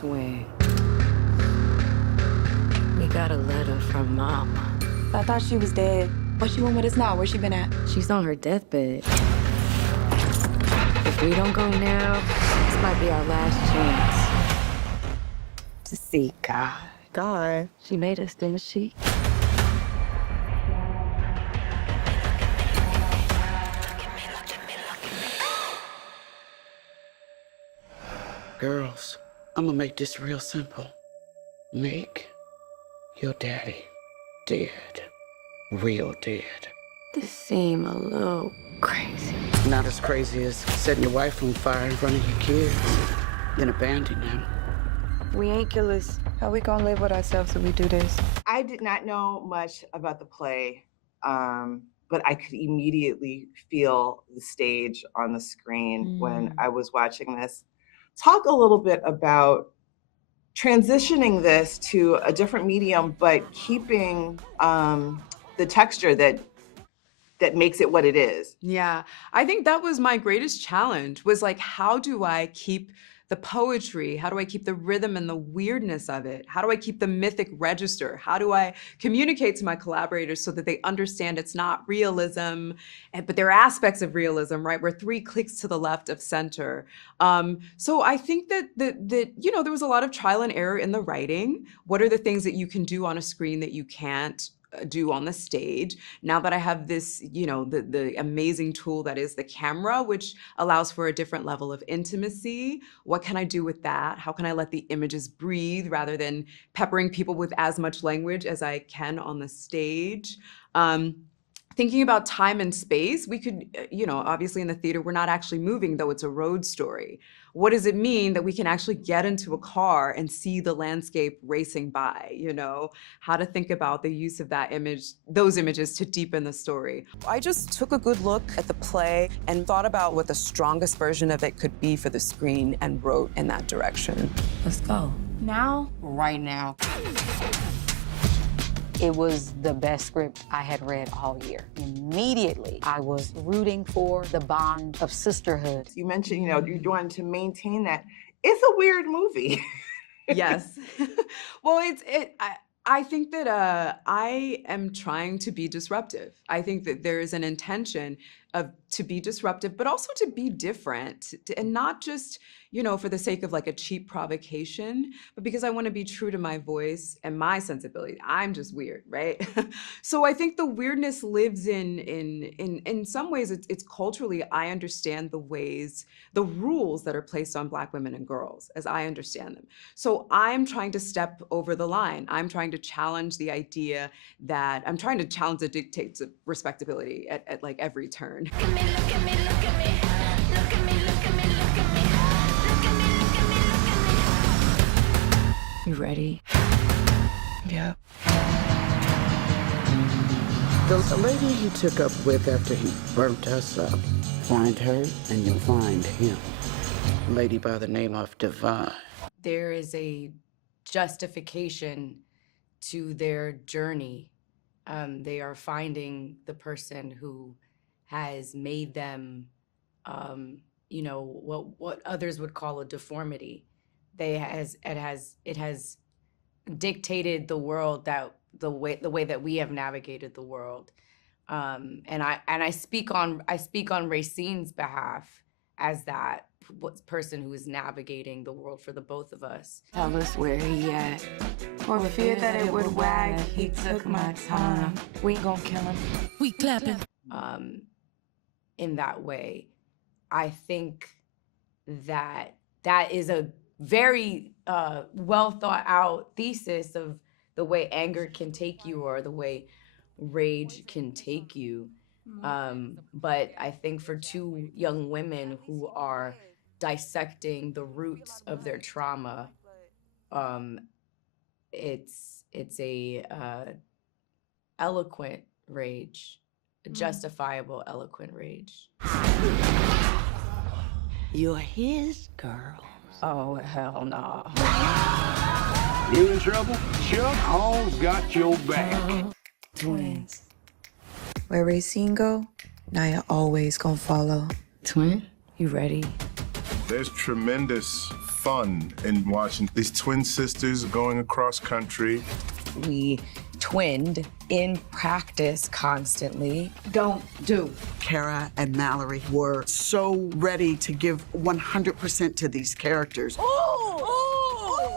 Swing. We got a letter from Mama. I thought she was dead. What she want with us now? Where she been at? She's on her deathbed. If we don't go now, this might be our last chance to see God. God. She made us, didn't she? Girls, I'm gonna make this real simple. Make your daddy dead. Real dead. This seemed a little crazy. Not as crazy as setting your wife on fire in front of your kids, then abandoning them. We ain't killers. How we gonna live with ourselves if we do this? I did not know much about the play, but I could immediately feel the stage on the screen when I was watching this. Talk a little bit about transitioning this to a different medium, but keeping the texture that makes it what it is. Yeah, I think that was my greatest challenge, was like, how do I keep the poetry? How do I keep the rhythm and the weirdness of it? How do I keep the mythic register? How do I communicate to my collaborators so that they understand it's not realism, but there are aspects of realism, right? We're 3 clicks to the left of center. So I think that you know, there was a lot of trial and error in the writing. What are the things that you can do on a screen that you can't do on the stage? Now that I have this, you know, the amazing tool that is the camera, which allows for a different level of intimacy, what can I do with that? How can I let the images breathe rather than peppering people with as much language as I can on the stage? Thinking about time and space, we could, you know, obviously in the theater, we're not actually moving, though it's a road story. What does it mean that we can actually get into a car and see the landscape racing by, you know? How to think about the use of that image, those images, to deepen the story. I just took a good look at the play and thought about what the strongest version of it could be for the screen and wrote in that direction. Let's go. Now? Right now. It was the best script I had read all year. Immediately, I was rooting for the bond of sisterhood. You mentioned, you know, you're doing to maintain that. It's a weird movie. Yes. Well, I think that I am trying to be disruptive. I think that there is an intention to be disruptive, but also to be different, and not just, you know, for the sake of like a cheap provocation, but because I want to be true to my voice and my sensibility. I'm just weird, right? So I think the weirdness lives in some ways. It's culturally, I understand the rules that are placed on Black women and girls as I understand them. So I'm trying to step over the line. I'm trying to challenge the idea that I'm trying to challenge the dictates of respectability at like every turn. Look at me, look at me, look at me. Look at me, look at me, look at me. Look at me, look at me, look at me. You ready? Yep. The lady he took up with after he burnt us up, find her and you'll find him. A lady by the name of Divine. There is a justification to their journey. They are finding the person who has made them, you know, what others would call a deformity. It has dictated the world, that the way that we have navigated the world. And I speak on Racine's behalf as that person who is navigating the world for the both of us. Tell us where he at. For fear that it would wag, he took my time. We ain't gonna kill him. We clapping. In that way, I think that is a very well thought out thesis of the way anger can take you, or the way rage can take you. But I think for 2 young women who are dissecting the roots of their trauma, it's a eloquent rage, a justifiable eloquent rage. You're his girl. Oh, hell no. You in trouble? Chuck Hall's got your back. Twins. Where Racine go, Naya always gonna follow. Twin, you ready? There's tremendous fun in watching these twin sisters going across country. We twinned in practice constantly. Don't do. Kara and Mallory were so ready to give 100% to these characters.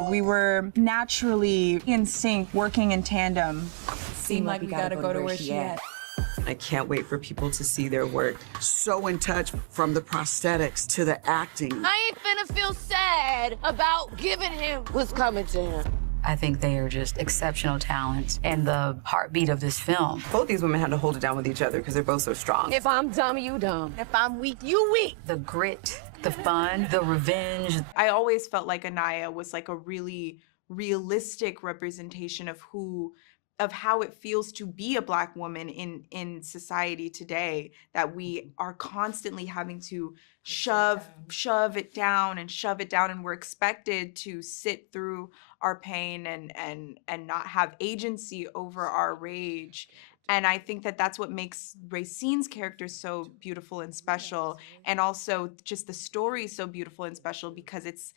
We were naturally in sync, working in tandem. Seemed like we gotta go to where she at. I can't wait for people to see their work. So in touch, from the prosthetics to the acting. I ain't finna feel sad about giving him what's coming to him. I think they are just exceptional talents and the heartbeat of this film. Both these women had to hold it down with each other because they're both so strong. If I'm dumb, you dumb. If I'm weak, you weak. The grit, the fun, the revenge. I always felt like Anaya was like a really realistic representation of how it feels to be a Black woman in society today, that we are constantly having to shove it down, and we're expected to sit through our pain and not have agency over our rage. And I think that that's what makes Racine's character so beautiful and special, and also just the story so beautiful and special, because it's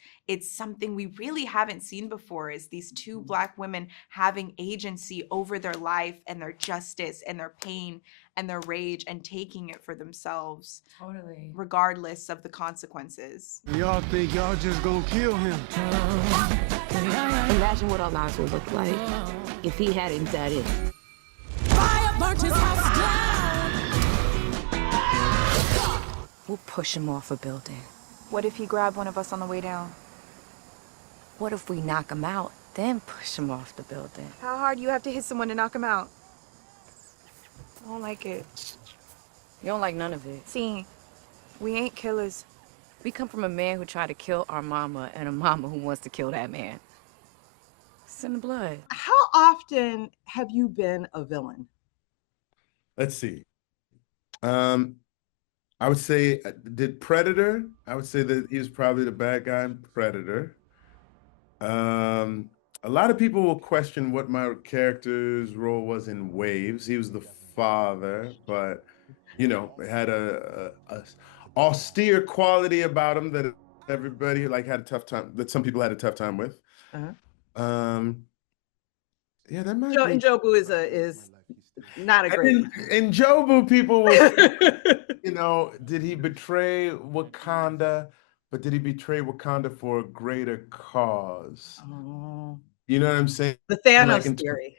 something we really haven't seen before, is these two Black women having agency over their life and their justice and their pain and their rage, and taking it for themselves. Totally. Regardless of the consequences. Y'all think y'all just gonna kill him? Imagine what our lives would look like if he hadn't done it. We'll push him off a building. What if he grabbed one of us on the way down? What if we knock him out, then push him off the building? How hard you have to hit someone to knock him out? I don't like it. You don't like none of it. See, we ain't killers. We come from a man who tried to kill our mama and a mama who wants to kill that man. It's in the blood. How often have you been a villain? Let's see. I would say, did Predator? I would say that he was probably the bad guy in Predator. A lot of people will question what my character's role was in Waves. He was the father, but you know, it had a austere quality about him that everybody like had a tough time. That some people had a tough time with. Yeah, that might be. And Jobu is not a great. In Jobu, people will, you know, did he betray Wakanda? But did he betray Wakanda for a greater cause? Oh. You know what I'm saying? The Thanos theory.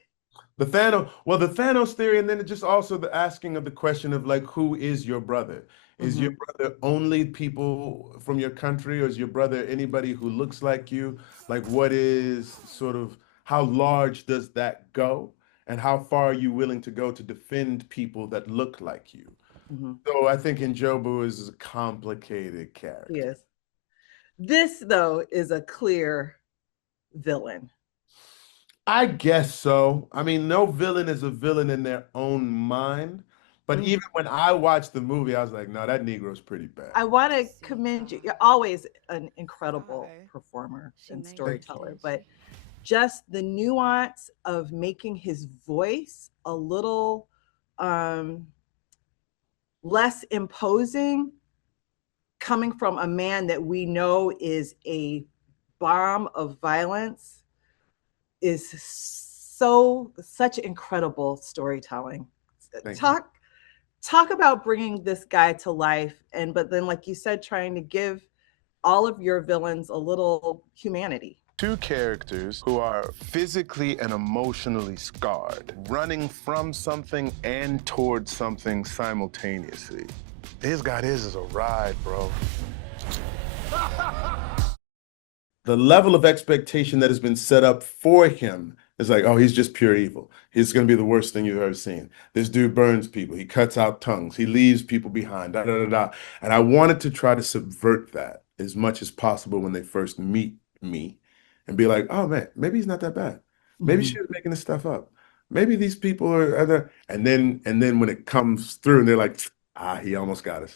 The Thanos theory, and then just also the asking of the question of like, who is your brother? Is your brother only people from your country, or is your brother anybody who looks like you? Like, what is sort of, how large does that go? And how far are you willing to go to defend people that look like you? So I think Njobu is a complicated character. Yes. This, though, is a clear villain. I guess so. I mean, no villain is a villain in their own mind. But even when I watched the movie, I was like, no, that Negro's pretty bad. I want to commend you. You're always an incredible performer and storyteller, but just the nuance of making his voice a little less imposing, coming from a man that we know is a bomb of violence, is such incredible storytelling. Talk about bringing this guy to life, but then, like you said, trying to give all of your villains a little humanity. Two characters who are physically and emotionally scarred, running from something and towards something simultaneously. His God is a ride, bro. The level of expectation that has been set up for him is like, oh, he's just pure evil. He's going to be the worst thing you've ever seen. This dude burns people. He cuts out tongues. He leaves people behind, da, da, da, da. And I wanted to try to subvert that as much as possible when they first meet me and be like, oh, man, maybe he's not that bad. Maybe she was making this stuff up. Maybe these people are other. And then when it comes through and they're like, he almost got us.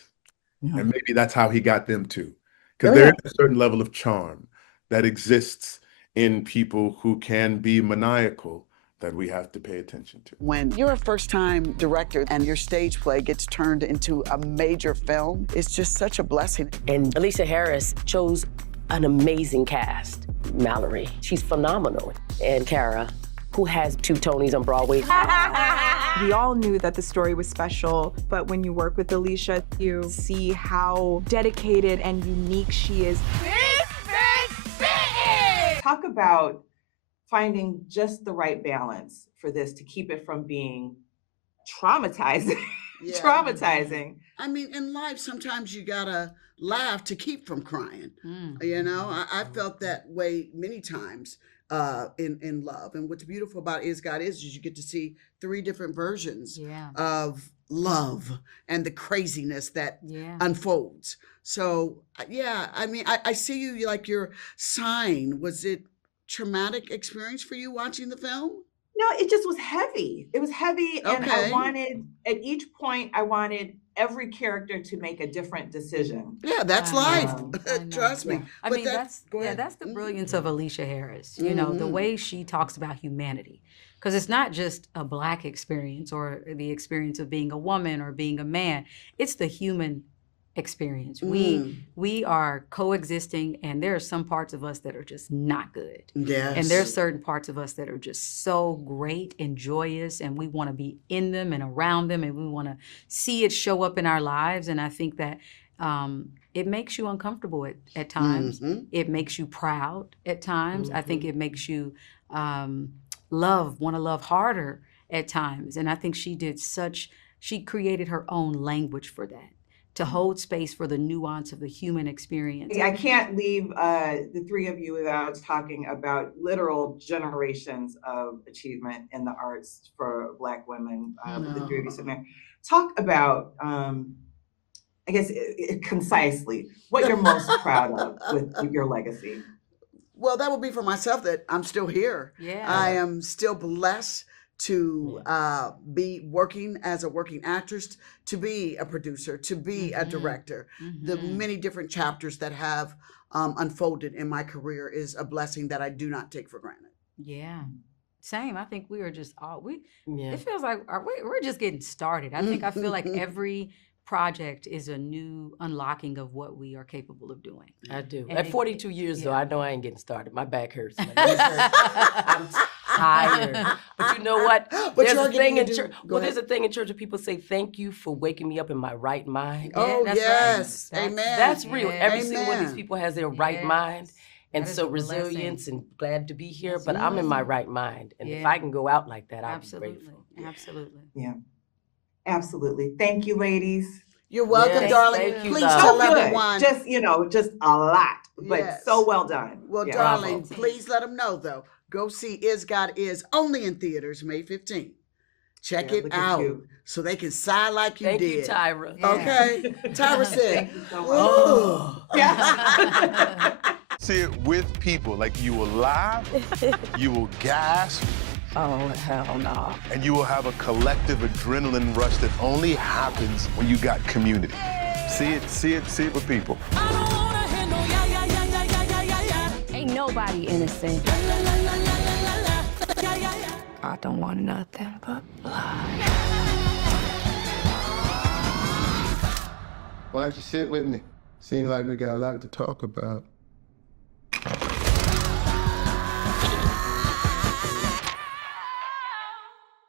And maybe that's how he got them too. Because there is a certain level of charm that exists in people who can be maniacal, that we have to pay attention to. When you're a first-time director and your stage play gets turned into a major film, it's just such a blessing. And Aleshea Harris chose an amazing cast. Mallori, she's phenomenal. And Cara, who has 2 Tonys on Broadway. We all knew that the story was special, but when you work with Aleshea, you see how dedicated and unique she is. Talk about finding just the right balance for this to keep it from being traumatizing. Yeah. Traumatizing. I mean, in life, sometimes you gotta laugh to keep from crying. You know, I felt that way many times in love. And what's beautiful about Is God Is you get to see 3 different versions of love and the craziness that unfolds. So, yeah, I mean, I see you like your sign. Was it traumatic experience for you watching the film? No, it just was heavy. It was heavy, and I wanted, at each point, I wanted every character to make a different decision. Yeah, that's life. Trust me. I But mean, that's the brilliance of Aleshea Harris. You know, the way she talks about humanity. Because it's not just a Black experience or the experience of being a woman or being a man. It's the human experience. We are coexisting, and there are some parts of us that are just not good. Yes. And there's certain parts of us that are just so great and joyous, and we want to be in them and around them, and we want to see it show up in our lives. And I think that it makes you uncomfortable at times. It makes you proud at times. I think it makes you want to love harder at times. And I think she created her own language for that, to hold space for the nuance of the human experience. I can't leave the 3 of you without talking about literal generations of achievement in the arts for Black women. The 3 of you sitting there. Talk about, I guess, concisely, what you're most proud of with your legacy. Well, that would be for myself that I'm still here. Yeah. I am still blessed to be working as a working actress, to be a producer, to be a director. The many different chapters that have unfolded in my career is a blessing that I do not take for granted. Yeah. Same. I think we are just it feels like we're just getting started. I feel like every project is a new unlocking of what we are capable of doing. I do. And At 42 years, though, I know I ain't getting started. My back hurts. My knees hurt. I'm tired. But you know what? There's a thing in church. Well, there's a thing in church where people say, "Thank you for waking me up in my right mind." Oh, that's yes. right. Amen. That's real. Every Amen. single one of these people has their right mind. And That is so a blessing. resilience and glad to be here, but I'm in my right mind. And if Yeah. I can go out like that, I'll Absolutely. be grateful. Absolutely. Yeah, absolutely. Thank you, ladies. You're welcome, Yes, darling. thank you, Please love. tell So good. everyone. Just, just a lot, but Yes. so well done. Well, Yeah. darling, Bravo. please let them know, though. Go see Is God Is, only in theaters May 15th. Check Yeah, it look at out you. so they can sigh like you Thank did. you, Tyra. Okay? Tyra said, Thank you so much. ooh. Yeah. See it with people. Like you will laugh, you will gasp, Oh, hell no. and you will have a collective adrenaline rush that only happens when you got community. See it with people. Ain't nobody innocent. I don't want nothing but blood. Why don't you sit with me? Seems like we got a lot to talk about.